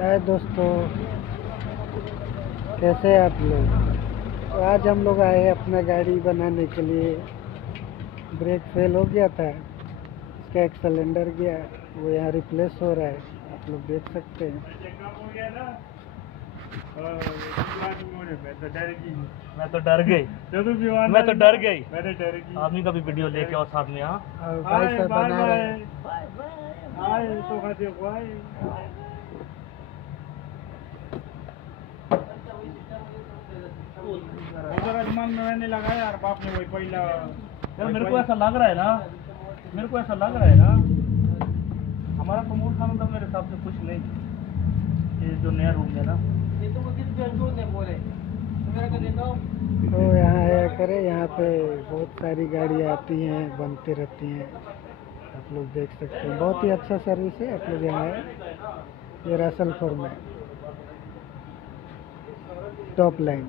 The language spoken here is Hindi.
हाय दोस्तों, कैसे हैं आप लोग। तो आज हम लोग आए हैं अपना गाड़ी बनाने के लिए। ब्रेक फेल हो गया था, इसका एक सिलेंडर गया, वो यहाँ रिप्लेस हो रहा है, आप लोग देख सकते हैं। मैं तो डर गई। आदमी का भी वीडियो लेके और साथ में। हाँ, और भाई साहब बना रहे हैं। मैंने लगाया यार, बाप ने वही पहला यार मेरे को ऐसा लग रहा है ना हमारा प्रमोद खान तो मेरे हिसाब से कुछ नहीं। ये जो नया रूम है ना, तो यहाँ आया करे, यहाँ पे बहुत सारी गाड़ियाँ आती हैं, बनती रहती हैं, आप लोग देख सकते हैं। बहुत ही अच्छा सर्विस है, आप लोग यहाँ आए। ये रसल खौर में टॉप लाइन।